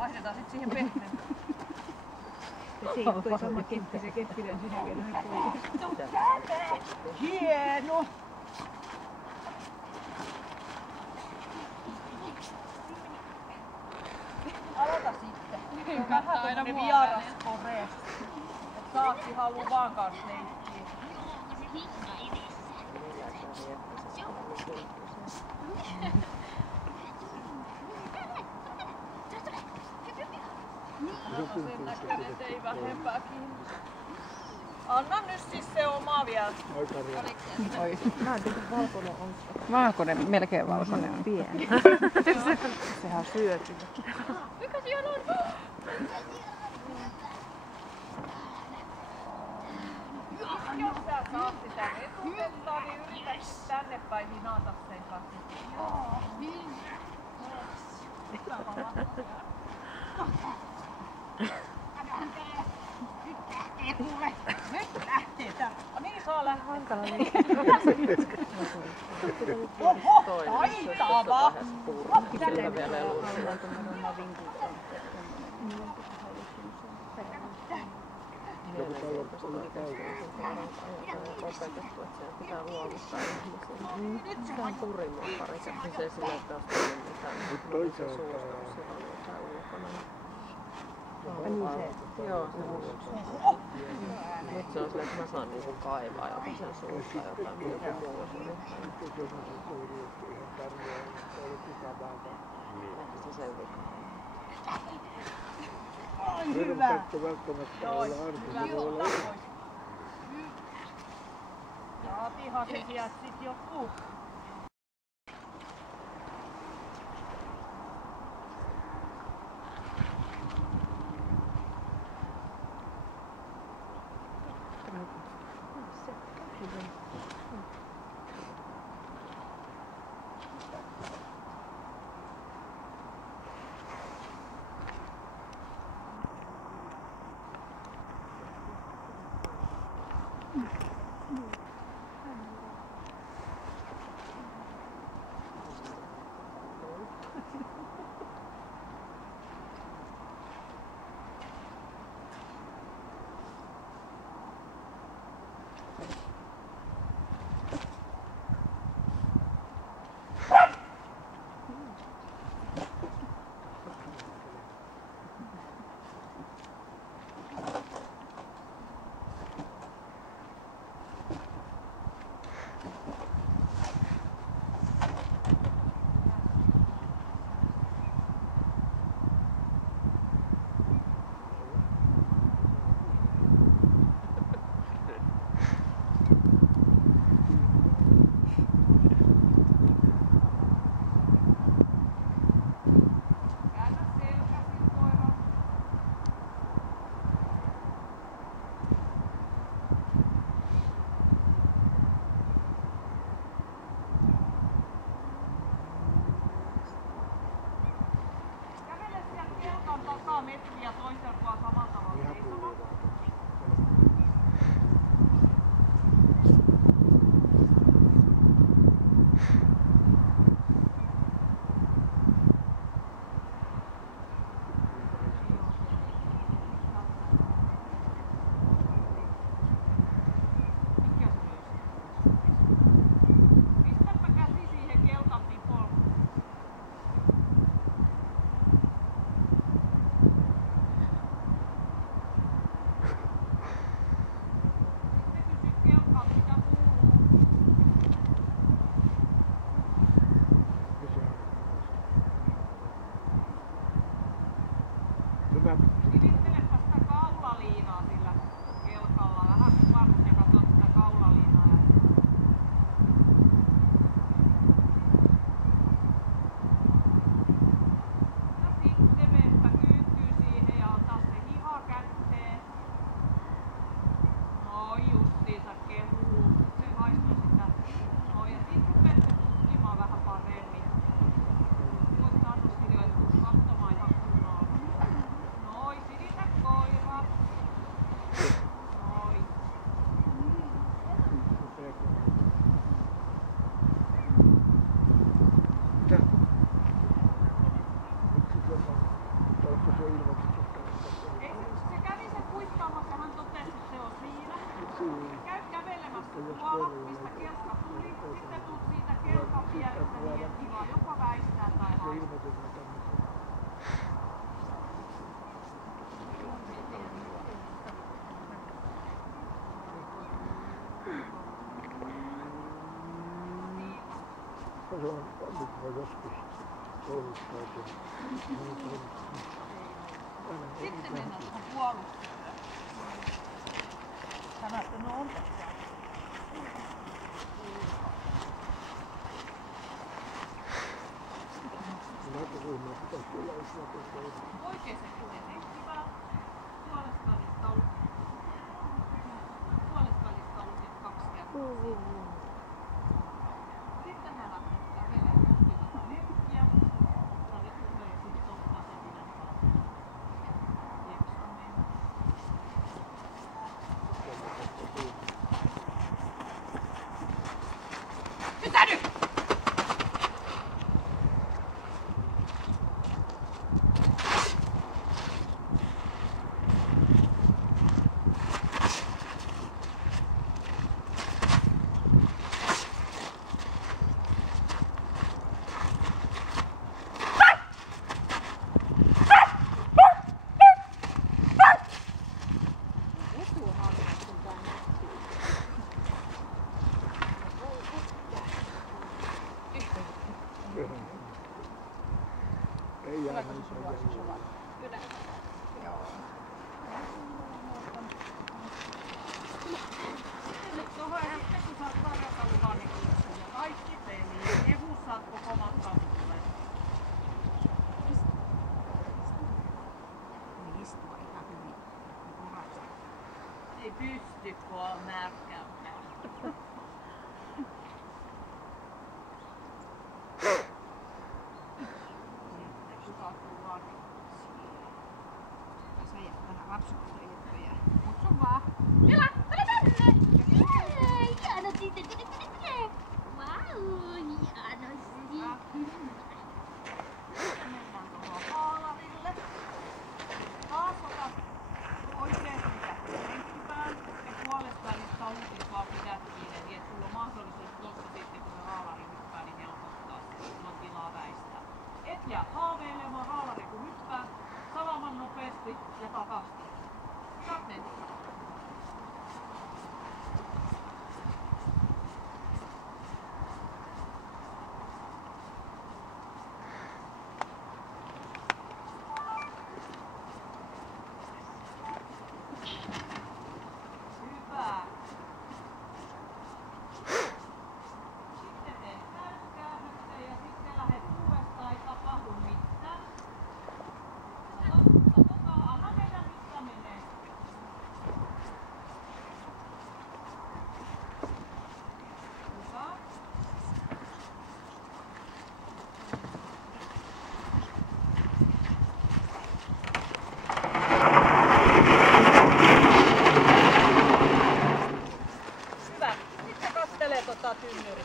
Vaihdetaan sit siihen pehmeän. Ja siitä toi sama keppi, se keppinen siihen pois. Hieno! Aloita sitten. Vähän tämmönen vieras kore. Et Saatsi haluu vaan kanssa leikkiä. Sen näköinen, et ei vähempää kiinni. Anna nyt siis se oma vielä. Oi. Valkoinen on. Valkoinen, melkein valkoinen on. Pieni. Sehän syöty. Mikä siellä on? Jos sä saat sitä etutettaa, niin yritä tänne päin hinata sen kanssa. Joo. Ei kuule, nyt lähtee tää. Niin saa lähteä. Hankala Oho, taitava! Sillä vielä elussa. Joku opetettu, että siellä pitää luovuttaa ihmisiä. Nyt Sitä on purimua pari kertaa. Se ei sillä, että olisi tullut mitään. Se suostunut silloin jossain ulkona. Joo, se on. Nyt se on sillä, että mä saan niinku kaivaa jotain sen suusta jotain, joku muu olisi yrittänyt. Ehkä se sen vika. Ai hyvä! Joo, hyvä. Ja pihasen sieltä sit joku. Metriä toisella puolella samalla tavalla seisomaan. Pistäpä käsi siihen kelkan pipoon. Kiritteleppä sitä kaulaliinaa sillä kelkalla. Vähän kuvarrut ja katsot sitä kaulaliinaa. Ja sitten vettä kyykkyy siihen ja ota se hiha kätteen. Noin justiinsa kehuu. Se haistuu sitä. Noin ja sitten rupeat tutkimaan vähän paremmin. Voit saada sijoittua katsomaan ihan kunnolla. Noin, sinitä koira. Se kävi sen kuittaamassa, hän totesi, että se on siinä. Käy kävelemässä tuolla, mistä kelkka tuli. Sitten tuut siitä kelkan vierestä niin, että tilaa joko väistää tai haistaa. Se on nyt joskus kouluttautunut. Sitten mennään tuohon puolustukseen. Sanoit, että no on tässä. Oikein se tulee hyvä. Puolesta välistä ollut 2 kertaa. Sitten hän lähtee kävelemään kohti tuota mökkiä. Ja nyt tulee sitten totta se pidempää. Jekson mennä. Pysähdy! Ei jää Tuohon ja sitten kun saat tarjota luvan, niin kaikki peliin. Kehu saat koko matkan tulee. Ei pysty, kun on märkää. Kutsu vaan. Mila, tule tänne! Ihana siitä, tule! Vau, hienosti! Mennään tuohon haalarille. Taas otat oikein sitä lenkkipään ja puolesta välistä talutin vaan pidät kiinni, niin että sulla on mahdollisuus tuossa sitten, kun se haalari hyppää, niin helpottaa sitä, sulla on tilaa väistää. Et jää haaveilemaan haalari kun hyppää, salaman nopeasti ja takasti. Saat mennä. Hyvä. Sitten teet käännöksen ja sitten lähdet uudestaan, ei tapahdu mitään. Anna mennä, missä menee. Hyvä. Hyvä. Sitten kattelee tynnyri.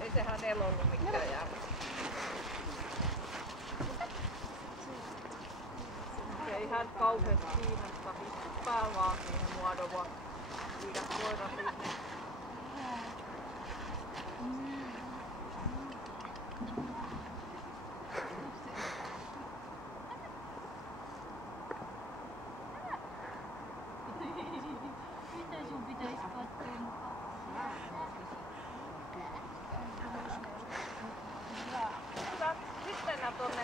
Ei se hänellä ollut mikään järkeä. Ei hän kauheasti kiinnosta. Istu päällä vaan siihen muodon vaan. Liidä koira sinne. Mitä sun pitäis katsoa? Hyvä. Sitten mennään tonne.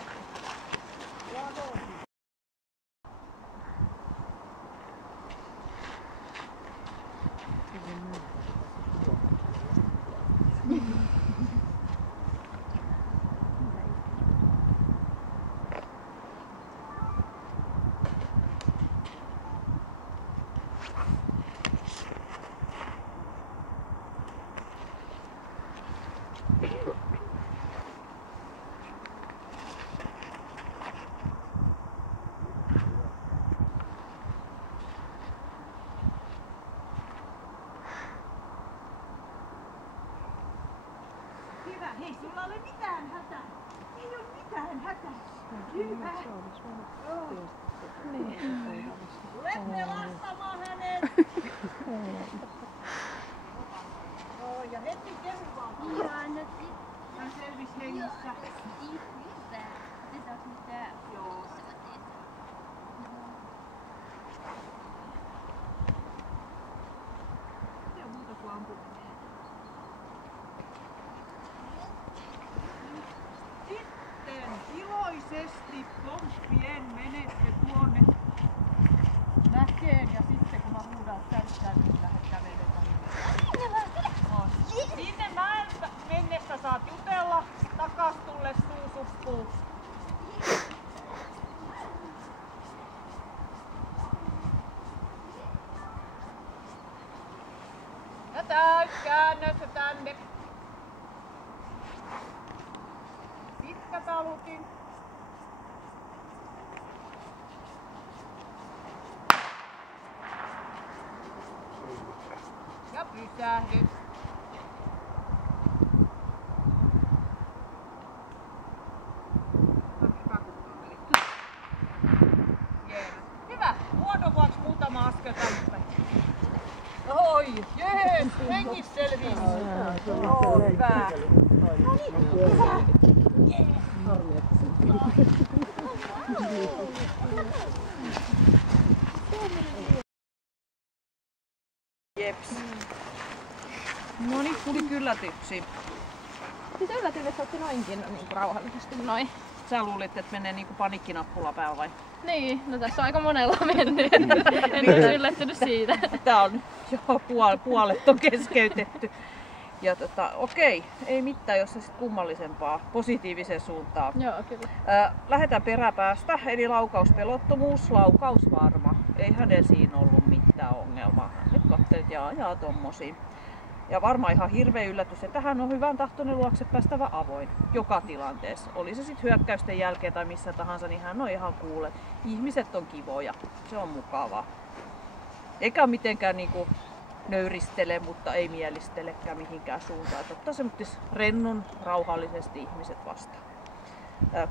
Hyvä. Hei, sulla ei ole mitään hätää. Ei ole mitään hätää. Hyvä. Joo. Käännössä tänne. Pitkä talutin. Ja pysähdys. Hyvä. Muodon vuoksi muutama askel tännepäin. Oi, jees, hengit selvisi. Hyvä. No niin, hyvä. Jeps. No niin, tuli kyllä typsi. Siis yllätyin, että otti noinkin niin rauhallisesti noin. Sä luulit, että menee niinku paniikkinappula päällä vai? Niin, no tässä on aika monella mennyt. En ole yllättynyt siitä. Tää on jo puolet on keskeytetty. Ja okei, ei mitään, jos se sit kummallisempaa, positiiviseen suuntaan. Joo, kyllä. Lähdetään peräpäästä, eli laukauspelottomuus, laukausvarma. Ei hänellä siinä ollut mitään ongelmaa. Nyt katselet jaa tommosia. Ja varmaan ihan hirveä yllätys, että hän on hyvän tahtoinen luokse päästävä avoin. Joka tilanteessa. Oli se sitten hyökkäysten jälkeen tai missä tahansa, niin hän on ihan cool. Ihmiset on kivoja. Se on mukavaa. Eikä mitenkään niinku nöyristele, mutta ei mielistelekään mihinkään suuntaan. Ottaa se rennon, rauhallisesti ihmiset vastaan.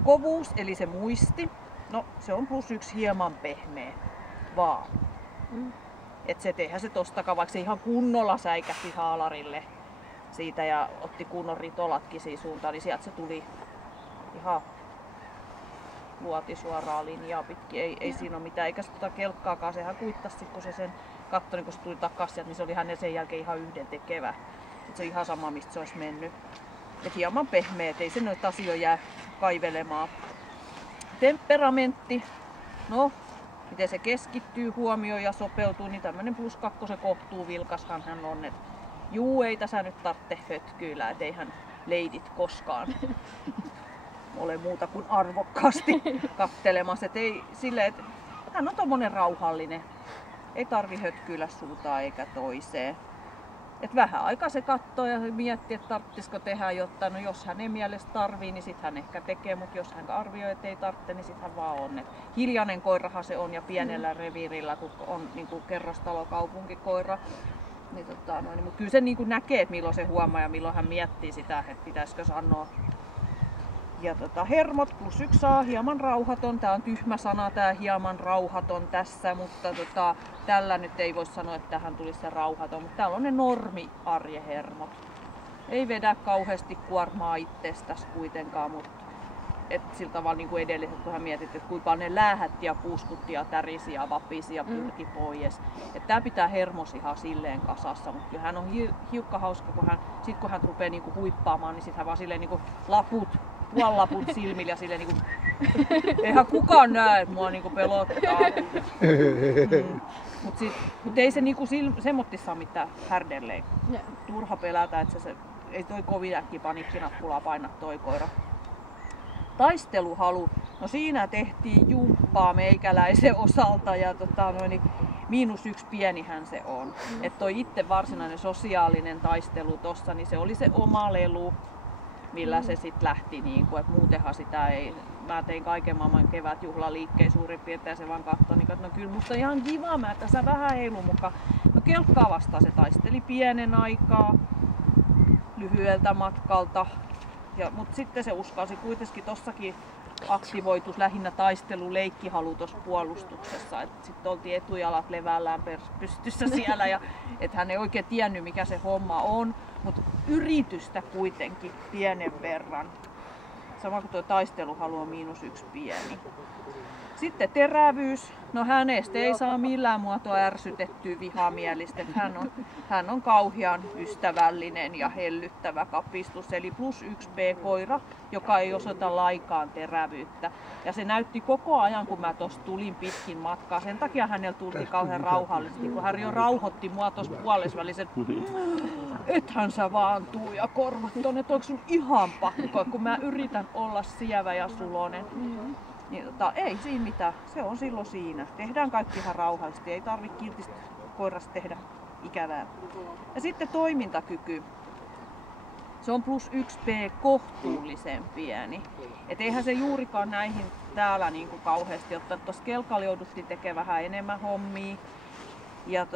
Kovuus, eli se muisti. No, se on +1 hieman pehmeä. Vaan. Että se eihän se tostakaan, vaikka se ihan kunnolla säikähti haalarille siitä ja otti kunnon ritolatkin siihen suuntaan, niin sieltä se tuli ihan luoti suoraa linjaa pitkin. Ei siinä ole mitään, eikä se kelkkaakaan. Sehän kuittasi, kun se sen katsoi, niin kun se tuli takaisin sieltä, niin se oli hänen sen jälkeen ihan yhdentekevä. Et se on ihan sama, mistä se olisi mennyt. Et hieman pehmeä, ei se noita asioita jää kaivelemaan. Temperamentti. No, miten se keskittyy, huomioi ja sopeutuu, niin tämmönen +2 kohtuu vilkashan hän on. Et juu, ei tässä nyt tarvitse hötkyillä, et eihän leidit koskaan ole muuta kuin arvokkaasti kattelemassa. Et ei sille, et hän on tommonen rauhallinen. Ei tarvi hötkyillä suuntaan eikä toiseen. Et vähän aikaa se katsoo ja miettii, että tarvitsisiko tehdä jotain. No jos hän ei mielestä tarvii, niin sit hän ehkä tekee, mutta jos hän arvioi, että ei tarvitse, niin sit hän vaan on. Et hiljainen koirahan se on ja pienellä reviirillä, kun on niinku kerrostalokaupunkikoira. Niin, mutta kyllä se niinku näkee, että milloin se huomaa ja milloin hän miettii sitä, että pitäisikö sanoa. Ja hermot +1 saa hieman rauhaton. Tää on tyhmä sana, tää hieman rauhaton tässä, mutta tällä nyt ei voi sanoa, että tähän tulisi se rauhaton. Mutta täällä on ne normi arjehermot. Ei vedä kauheasti kuormaa itsestäsi kuitenkaan, mutta sillä tavalla niin kuin edelliset, kun hän mietit, että kuinka ne läähätti ja puuskutti ja tärisi ja vapisi ja pyrki pois. Tää pitää hermos ihan silleen kasassa, mutta hän on hiukka hauska, kun hän rupeaa niinku huippaamaan, niin sit hän vaan silleen niinku puolaput silmillä ja silleen niinku, eihän kukaan näe, että mua niinku pelottaa. Mut ei se niinku semmoittis saa mitään härdelleen. Turha pelätä, että se ei toi kovin äkkiä paniikkinappulaa paina toi koira. Taisteluhalu, no siinä tehtiin jumppaa meikäläisen osalta ja -1 pienihän se on. Että toi itse varsinainen sosiaalinen taistelu tossa, niin se oli se oma lelu, millä se sit lähti niinku, että muutenhan sitä ei. Mä tein kaiken maailman kevätjuhlaliikkeen suurin piirtein ja se vaan katsoi, niin että no kyllä musta ihan kiva, mä tässä vähän heilun mukaan. No kelkkaa vastaan se taisteli pienen aikaa, lyhyeltä matkalta. Mutta sitten se uskalsi kuitenkin tossakin aktivoitus lähinnä taistelu leikkihalu tuossa puolustuksessa. Sitten oltiin etujalat levällään pystyssä siellä ja et hän ei oikein tiennyt mikä se homma on, mutta yritystä kuitenkin pienen verran. Sama kuin tuo taisteluhalu on -1 pieni. Sitten terävyys. No hänestä ei saa millään muotoa ärsytettyä vihamielistä. Hän on kauhean ystävällinen ja hellyttävä kapistus. Eli +1 B-koira, joka ei osoita laikaan terävyyttä. Ja se näytti koko ajan, kun mä tosta tulin pitkin matkaa. Sen takia hänellä tuli kauhean rauhallisesti, kun hän jo rauhoitti mua tossa puolesväliset. Ethän sä vaan tuu ja korvat tonne, että onko sun ihan pakko, kun mä yritän olla sievä ja sulonen. Niin, ei siinä mitään, se on silloin siinä. Tehdään kaikki ihan rauhallisesti, ei tarvitse kiltistä koirasta tehdä ikänään. Ja sitten toimintakyky. Se on +1p kohtuullisen pieni. Et eihän se juurikaan näihin täällä niinku kauheasti ottaa. Tuossa kelkalla jouduttiin tekemään vähän enemmän hommia. Ja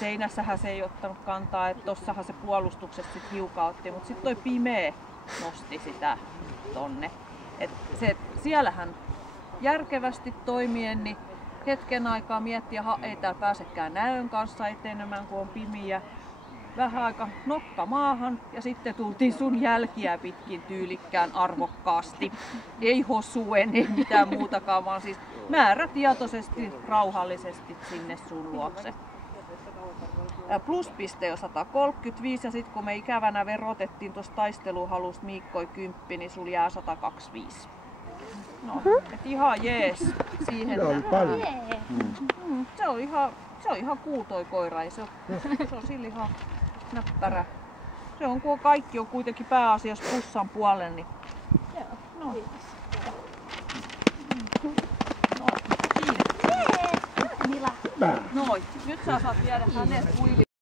seinässähän se ei ottanut kantaa, että tossahan se puolustuksessa sit hiukan otti, mutta sitten toi pimeä nosti sitä tonne. Et siellähän järkevästi toimien, niin hetken aikaa miettiä, ei täällä pääsekään näön kanssa etenemään, kun on pimiä. Vähän aika nokka maahan ja sitten tultiin sun jälkiä pitkin tyylikkään arvokkaasti. Ei hosuen, ei mitään muutakaan, vaan siis määrätietoisesti, rauhallisesti sinne sun luokse. Pluspiste on 135 ja sitten kun me ikävänä verotettiin tuosta taisteluhalusta Miikkoi 10, niin sul jää 125. No, et ihan jees siihen nähdään. Se on ihan cool toi koira, ei se on sillä ihan näppärä. Se on, kun kaikki on kuitenkin pääasiassa plussan puolen, niin no. Noin, nyt sä saat viedä hänet kuiville.